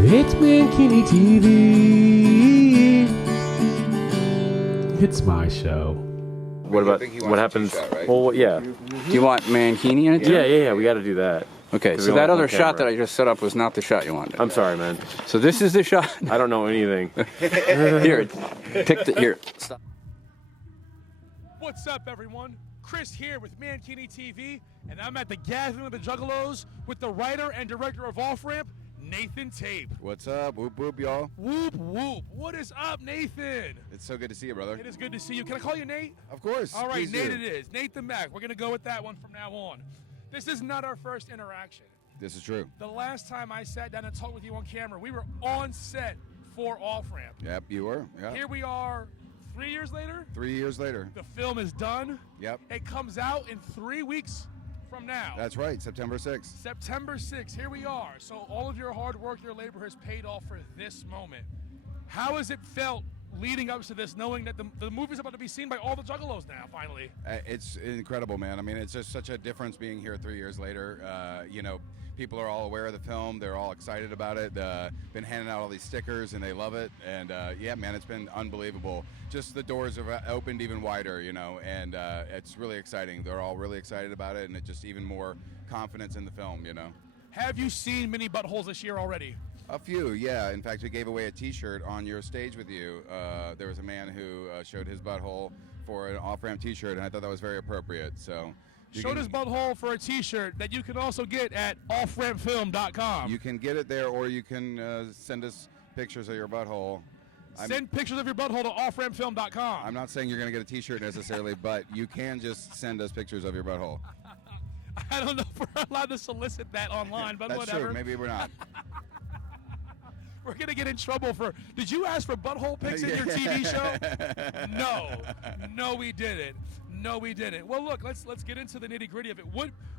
It's Mankini TV. It's my show. What about what happens? Shot, right? Well, yeah, Do you want Mankini in it too? yeah. We got to do that. Okay, 'Cause so we that only other have one shot that camera. I just set up was not the shot you wanted. I'm sorry, man. So this is the shot. I don't know anything. Here, pick the here. Stop. What's up, everyone? Chris here with Mankini TV, and I'm at the gathering of the Juggalos with the writer and director of Off Ramp, Nathan Tape. What's up? Whoop whoop, y'all. Whoop whoop. What is up, Nathan? It's so good to see you, brother. It is good to see you. Can I call you Nate? Of course. All right, please Nate do. it is. Nate the Mac. We're going to go with that one from now on. This is not our first interaction. This is true. The last time I sat down and talked with you on camera, we were on set for Off Ramp. Yep, you were. Yeah. Here we are 3 years later. 3 years later. The film is done. Yep. It comes out in 3 weeks from now. That's right. September 6th. September 6th, here we are. So all of your hard work, your labor has paid off for this moment. How has it felt leading up to this, knowing that the movie's about to be seen by all the Juggalos now, finally? It's incredible, man. I mean, it's just such a difference being here 3 years later. People are all aware of the film. They're all excited about it. Been handing out all these stickers, and they love it. And yeah, man, it's been unbelievable. Just the doors have opened even wider, and it's really exciting. They're all really excited about it, and it just even more confidence in the film, Have you seen many buttholes this year already? A few, yeah. In fact, we gave away a T-shirt on your stage with you. There was a man who showed his butthole for an off-ramp T-shirt, and I thought that was very appropriate. So, Showed his butthole for a T-shirt that you can also get at offrampfilm.com. you can get it there, or you can send us pictures of your butthole. Send pictures of your butthole to offrampfilm.com. I'm not saying you're going to get a T-shirt necessarily, but you can just send us pictures of your butthole. I don't know if we're allowed to solicit that online, but That's whatever. true. Maybe we're not. We're going to get in trouble for, did you ask for butthole pics in your TV show? No, we didn't. No, we didn't. Well, look, let's get into the nitty gritty of it.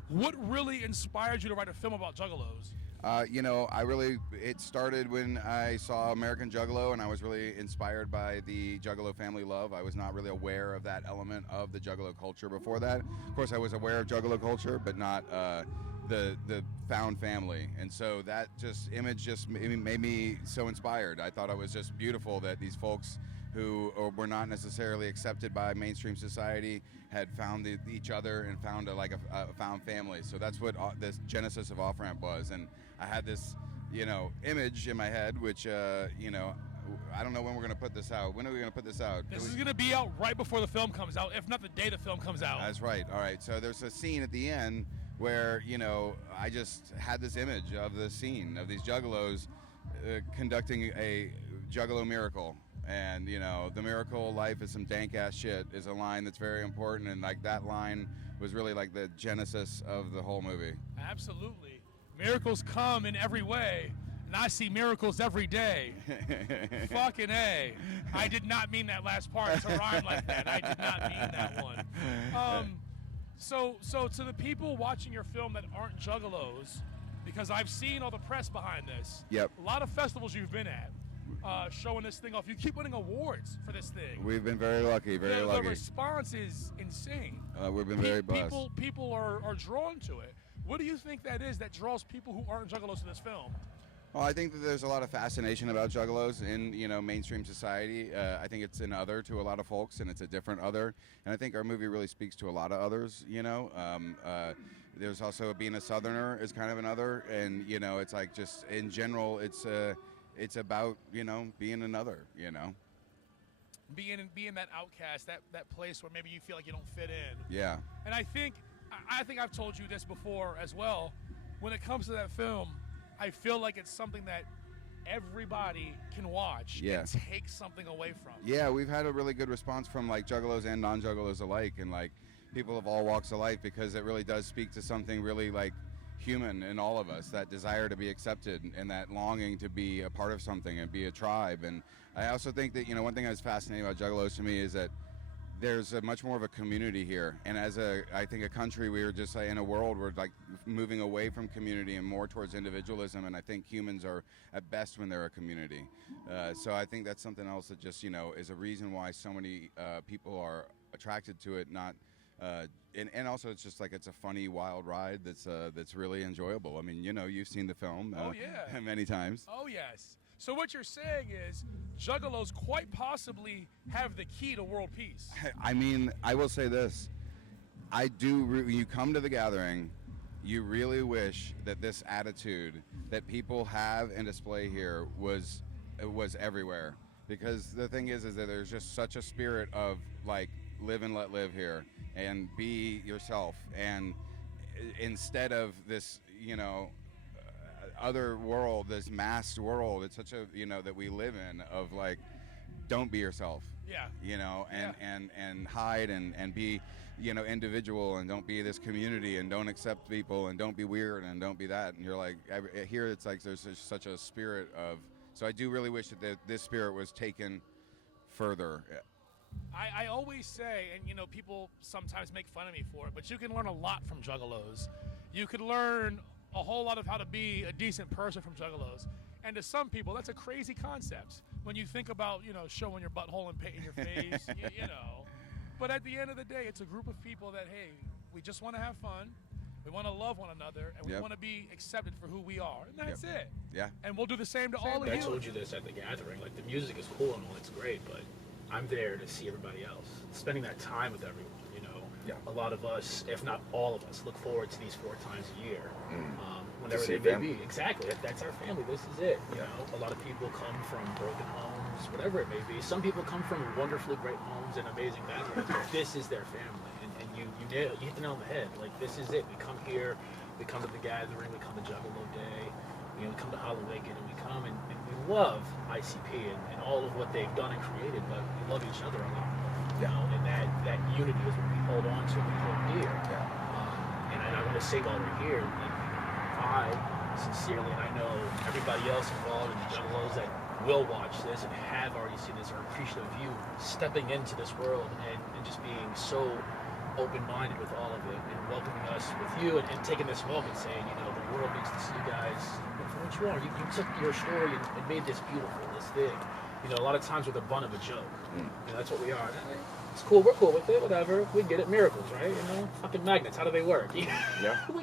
What really inspired you to write a film about Juggalos? It started when I saw American Juggalo, and I was really inspired by the Juggalo family love. I was not really aware of that element of the Juggalo culture before that. Of course, I was aware of Juggalo culture, but not the found family. And so that image made me so inspired. I thought it was just beautiful that these folks who were not necessarily accepted by mainstream society had found each other and found a found family. So that's what this genesis of Off Ramp was. And I had this, image in my head, which, I don't know when we're going to put this out. When are we going to put this out? This is going to be out right before the film comes out, if not the day the film comes out. That's right. All right. So there's a scene at the end where, I just had this image of the scene of these Juggalos conducting a Juggalo miracle. And, the miracle life is some dank ass shit is a line that's very important. And that line was really the genesis of the whole movie. Absolutely. Miracles come in every way, and I see miracles every day. Fucking A. I did not mean that last part to rhyme like that. I did not mean that one. So to the people watching your film that aren't Juggalos, because I've seen all the press behind this. Yep. A lot of festivals you've been at. Showing this thing off. You keep winning awards for this thing. We've been very lucky, very lucky. The response is insane. We've been very blessed. People are drawn to it. What do you think that is that draws people who aren't Juggalos to this film? Well, I think that there's a lot of fascination about Juggalos in, mainstream society. I think it's an other to a lot of folks, and it's a different other. And I think our movie really speaks to a lot of others, There's also being a Southerner is kind of an other, and, it's just in general, it's about, being another, Being that outcast, that place where maybe you feel like you don't fit in. Yeah. And I think I've told you this before as well. When it comes to that film, I feel like it's something that everybody can watch and take something away from. Yeah, we've had a really good response from Juggalos and non-Juggalos alike, and people of all walks of life, because it really does speak to something really human in all of us, that desire to be accepted and that longing to be a part of something and be a tribe. And I also think that, one thing that's fascinating about Juggalos to me is that there's a much more of a community here. And I think a country, we are just in a world where moving away from community and more towards individualism. And I think humans are at best when they're a community. So I think that's something else that just, is a reason why so many people are attracted to it, not And also it's just like it's a funny, wild ride that's really enjoyable. I mean, you've seen the film Oh, yeah. many times. Oh, yes. So what you're saying is Juggalos quite possibly have the key to world peace. I mean, I will say this. I do, when you come to the gathering, you really wish that this attitude that people have and display here was everywhere. Because the thing is that there's just such a spirit of, like, live and let live here and be yourself. And instead of this, other world, this masked world, it's such a, that we live in of, like, don't be yourself. Yeah. And hide and be, individual, and don't be this community, and don't accept people, and don't be weird, and don't be that. And you're like, here it's like there's such a spirit of, so I do really wish that this spirit was taken further. I always say, and people sometimes make fun of me for it, but you can learn a lot from Juggalos. You could learn a whole lot of how to be a decent person from Juggalos. And to some people, that's a crazy concept. When you think about, showing your butthole and painting your face, you know. But at the end of the day, it's a group of people that, hey, we just want to have fun. We want to love one another, and we want to be accepted for who we are. And that's it. Yeah. And we'll do the same to all of you. I told you this at the gathering. Like, the music is cool and all, it's great, but I'm there to see everybody else. Spending that time with everyone, A lot of us, if not all of us, look forward to these 4 times a year. Whenever they may be. Exactly. That's our family. This is it. You know, a lot of people come from broken homes, whatever it may be. Some people come from wonderfully great homes and amazing backgrounds. This is their family. And you hit the nail on the head. Like, this is it. We come here, we come to the gathering, we come to Juggalo Day, we come to Halloween, and we come and we love ICP and all of what they've done and created, but we love each other a lot more. And that unity is what we hold on to and we hold dear. And I want to say while we're here, I sincerely, and I know everybody else involved in the Juggalos that will watch this and have already seen this are appreciative of you stepping into this world and just being so open-minded with all of it and welcoming us with you and taking this walk and saying, the world needs to see you guys for what you are. You took your story and made this beautiful, this thing. A lot of times we're the butt of a joke. That's what we are. It's cool, we're cool with it, whatever. We get it, miracles, right? Fucking magnets, how do they work? We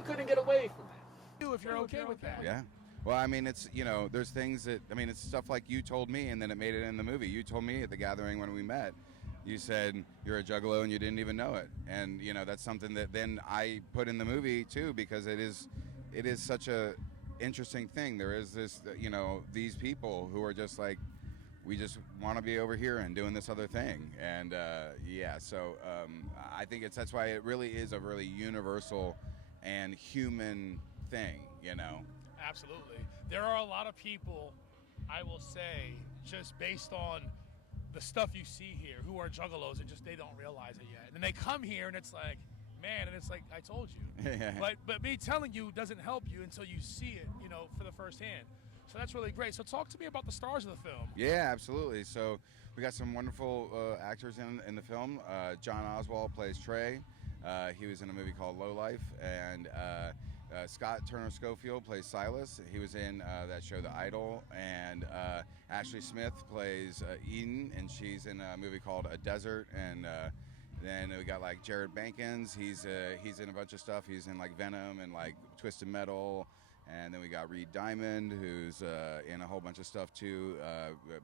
couldn't get away from that. If you're okay with that. Yeah. Well, I mean, it's, there's things that, it's stuff like you told me and then it made it in the movie. You told me at the gathering when we met, you said you're a Juggalo and you didn't even know it. And, that's something that then I put in the movie too, because it is such a interesting thing. There is this, these people who are just like, we just want to be over here and doing this other thing. And so I think that's why it really is a really universal and human thing, Absolutely. There are a lot of people, I will say, just based on the stuff you see here, who are Juggalos and just they don't realize it yet. And they come here and it's like, man, and it's like, I told you. But me telling you doesn't help you until you see it, for the first hand. So that's really great. So talk to me about the stars of the film. Yeah, absolutely. So we got some wonderful actors in the film. John Oswald plays Trey. He was in a movie called Low Life. And Scott Turner Schofield plays Silas. He was in that show The Idol. And Ashley Smith plays Eden, and she's in a movie called A Desert. And then we got like Jared Bankins. He's in a bunch of stuff. He's in like Venom and like Twisted Metal. And then we got Reed Diamond, who's in a whole bunch of stuff too,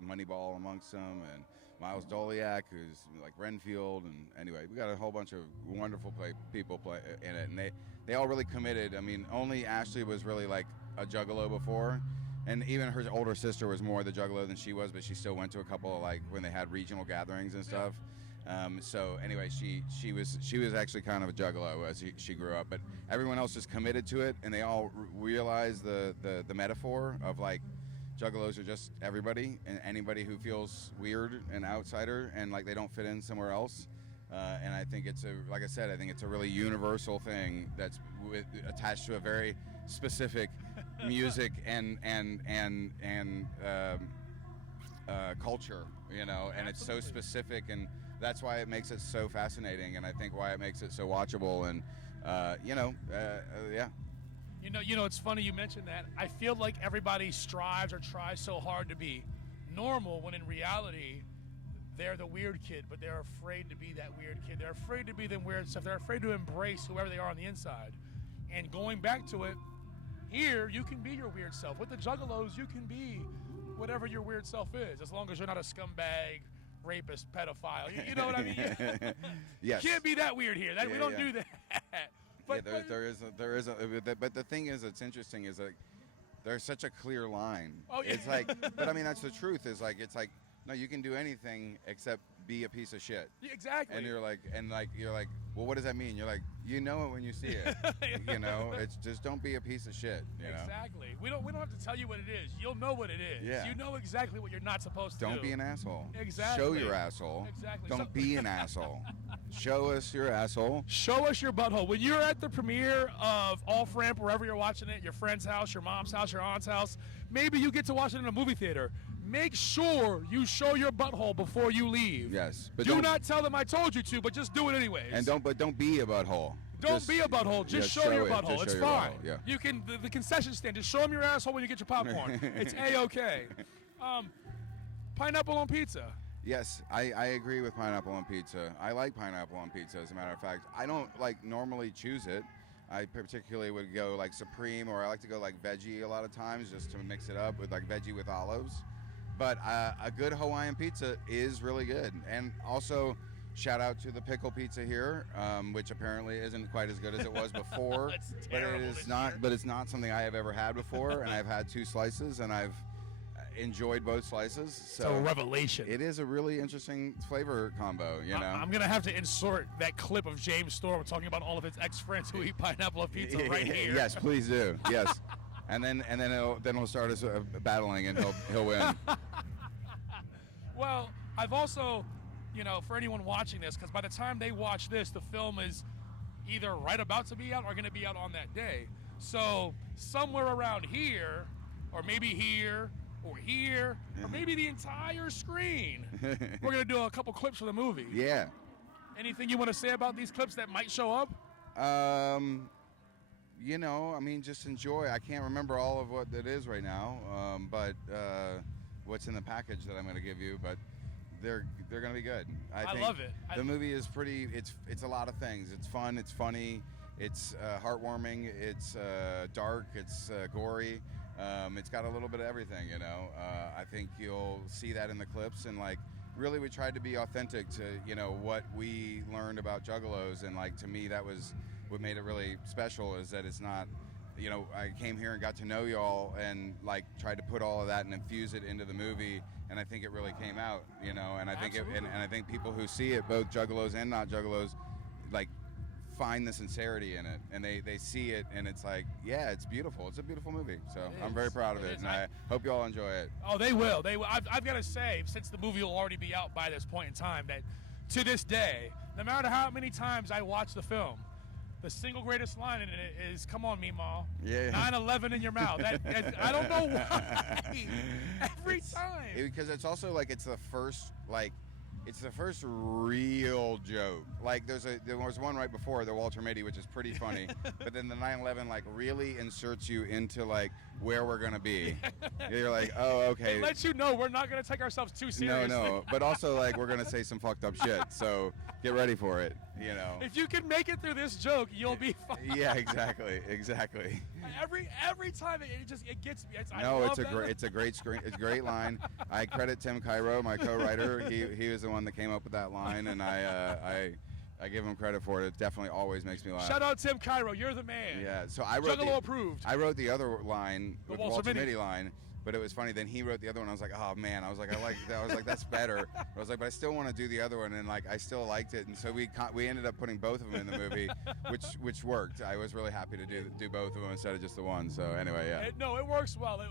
Moneyball amongst them, and Miles Doliak, who's like Renfield. And anyway, we got a whole bunch of wonderful people in it, and they all really committed. I mean, only Ashley was really like a Juggalo before, and even her older sister was more the Juggalo than she was, but she still went to a couple of like when they had regional gatherings and stuff. So anyway, she was actually kind of a Juggalo as she grew up, but everyone else just committed to it, and they all realized the metaphor of like Juggalos are just everybody and anybody who feels weird and outsider and like they don't fit in somewhere else. And I think it's I think it's a really universal thing that's attached to a very specific music and culture, and it's so specific, and that's why it makes it so fascinating, and I think why it makes it so watchable, and yeah. It's funny you mentioned that. I feel like everybody strives or tries so hard to be normal when in reality they're the weird kid, but they're afraid to be that weird kid. They're afraid to be them weird stuff. They're afraid to embrace whoever they are on the inside. And going back to it, here you can be your weird self. With the Juggalos, you can be whatever your weird self is, as long as you're not a scumbag, rapist, pedophile. You know what I mean? Yes. You can't be that weird here. We don't do that. But, there is but the thing is, it's interesting is like there's such a clear line. Oh, yeah. It's like, but I mean that's the truth. Is like it's like no, you can do anything except be a piece of shit. Yeah, exactly. And you're like, well, what does that mean? You're like, you know it when you see it. You know, it's just don't be a piece of shit. You know? Exactly. We don't have to tell you what it is. You'll know what it is. Yeah. You know exactly what you're not supposed to do. Don't be an asshole. Exactly. Show your asshole. Exactly. Don't be an asshole. Show us your asshole. Show us your butthole. When you're at the premiere of Off Ramp, wherever you're watching it, your friend's house, your mom's house, your aunt's house, maybe you get to watch it in a movie theater. Make sure you show your butthole before you leave. Yes, but do not tell them I told you to, but just do it anyways. And don't be a butthole. Don't be a butthole. Just show your butthole. It's fine. Yeah. You can the concession stand. Just show them your asshole when you get your popcorn. It's a-okay. Pineapple on pizza. Yes, I agree with pineapple on pizza. I like pineapple on pizza, as a matter of fact. I don't normally choose it. I particularly would go supreme, or I like to go veggie a lot of times, just to mix it up with veggie with olives. But a good Hawaiian pizza is really good. And also, shout out to the pickle pizza here, which apparently isn't quite as good as it was before. But it's not something I have ever had before, and I've had 2 slices, and I've enjoyed both slices. So it's a revelation. It is a really interesting flavor combo, you know. I'm gonna have to insert that clip of James Storm talking about all of his ex-friends who eat pineapple on pizza right here. Yes, please do. Yes. And then he'll start us battling, and he'll win. Well, I've also, for anyone watching this, because by the time they watch this, the film is either right about to be out or going to be out on that day. So somewhere around here, or maybe here, or here, or maybe the entire screen, we're going to do a couple clips for the movie. Yeah. Anything you want to say about these clips that might show up? Just enjoy. I can't remember all of what it is right now, but what's in the package that I'm going to give you, but they're going to be good. I think love it. The movie is pretty. It's a lot of things. It's fun. It's funny. It's heartwarming. It's dark. It's gory. It's got a little bit of everything. I think you'll see that in the clips, and really we tried to be authentic to what we learned about Juggalos, and to me that was what made it really special, is that it's not, I came here and got to know y'all and tried to put all of that and infuse it into the movie, and I think it really came out, and I think and I think people who see it, both Juggalos and not Juggalos, find the sincerity in it, and they see it, and it's it's beautiful. It's a beautiful movie, so I'm very proud of it, and I hope you all enjoy it. Oh, they will. I've got to say, since the movie will already be out by this point in time, that to this day, no matter how many times I watch the film, the single greatest line in it is, "Come on, Meemaw." Yeah. 9/11 in your mouth. I don't know why. Every time. Because it's also it's the first it's the first real joke. There was one right before, the Walter Mitty, which is pretty funny, but then the 9/11 really inserts you into where we're gonna be. You're oh, okay. It lets you know we're not gonna take ourselves too seriously. No, but also we're gonna say some fucked up shit. So get ready for it. If you can make it through this joke, you'll be fine. Yeah, exactly. Every time it gets me. It's a great line. I credit Tim Cairo, my co-writer. He was the one that came up with that line, and I give him credit for it. It definitely always makes me laugh. Shout out Tim Cairo, you're the man. Yeah, so I wrote Juggalo approved. I wrote the other line, the Walter Mitty line, but it was funny. Then he wrote the other one. I was oh man, I was that's better. I was but I still want to do the other one, and I still liked it, and so we ended up putting both of them in the movie, which worked. I was really happy to do both of them instead of just the one. So anyway, yeah. It works well.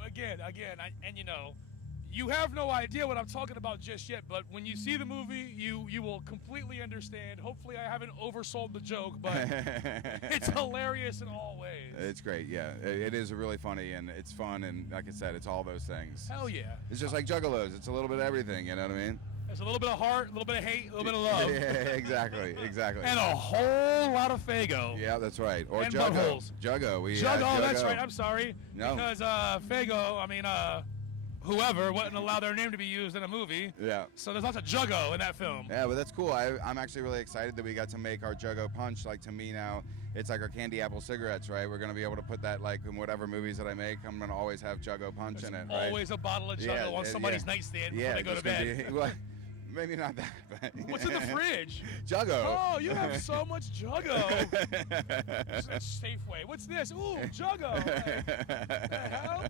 You have no idea what I'm talking about just yet, but when you see the movie, you will completely understand. Hopefully I haven't oversold the joke, but it's hilarious in all ways. It's great, yeah. It is really funny, and it's fun, and like I said, it's all those things. Hell yeah. It's just like Juggalos. It's a little bit of everything, you know what I mean? There's a little bit of heart, a little bit of hate, a little bit of love. Yeah, exactly. And a whole lot of Fago. Yeah, that's right. Or and Juggo. Juggo. That's right. I'm sorry. No. Because Fago, whoever wouldn't allow their name to be used in a movie. Yeah. So there's lots of Juggo in that film. Yeah, but that's cool. I'm actually really excited that we got to make our Juggo punch. Like, to me now, it's like our candy apple cigarettes, right? We're gonna be able to put that, like, in whatever movies that I make. I'm gonna always have Juggo punch in it. Right? Always a bottle of Juggo on somebody's nightstand before they go to bed. Well, maybe not that. But What's in the fridge? Juggo. Oh, you have so much Juggo. Safeway. What's this? Ooh, Juggo. What the hell?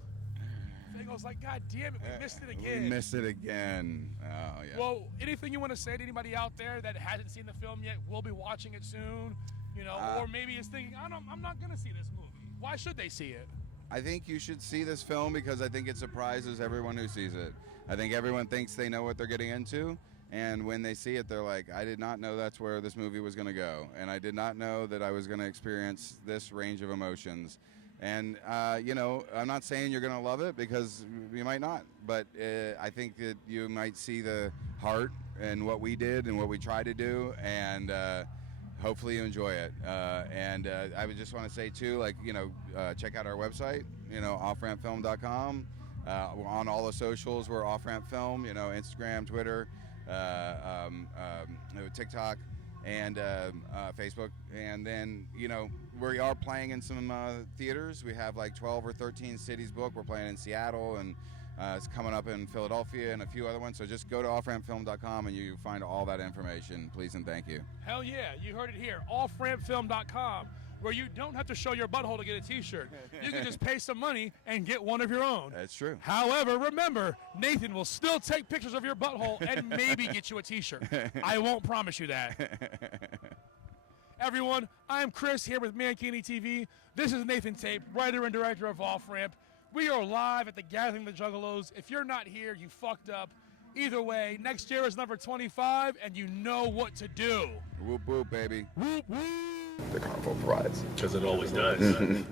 I was like, God damn it, we missed it again. We missed it again. Oh, yeah. Well, anything you want to say to anybody out there that hasn't seen the film yet, will be watching it soon, you know, or maybe is thinking, I'm not going to see this movie. Why should they see it? I think you should see this film because I think it surprises everyone who sees it. I think everyone thinks they know what they're getting into, and when they see it, they're like, I did not know that's where this movie was going to go, and I did not know that I was going to experience this range of emotions. And, you know, I'm not saying you're going to love it because you might not, but I think that you might see the heart and what we did and what we tried to do, and hopefully you enjoy it. And I would just want to say, too, like, you know, check out our website, you know, offrampfilm.com. On all the socials, we're Off-Ramp Film, you know, Instagram, Twitter, TikTok, and Facebook. And then, you know, we are playing in some theaters. We have like 12 or 13 cities booked. We're playing in Seattle, and it's coming up in Philadelphia and a few other ones. So just go to offrampfilm.com and you find all that information. Please and thank you. Hell yeah, you heard it here. Offrampfilm.com, where you don't have to show your butthole to get a t-shirt. You can just pay some money and get one of your own. That's true. However, remember, Nathan will still take pictures of your butthole and maybe get you a t-shirt. I won't promise you that. Everyone, I'm Chris here with Mankini TV. This is Nathan Tape, writer and director of Off Ramp. We are live at the Gathering of the Juggalos. If you're not here, you fucked up. Either way, next year is number 25, and you know what to do. Whoop, whoop, baby. Whoop, whoop. The combo provides. Because it always does.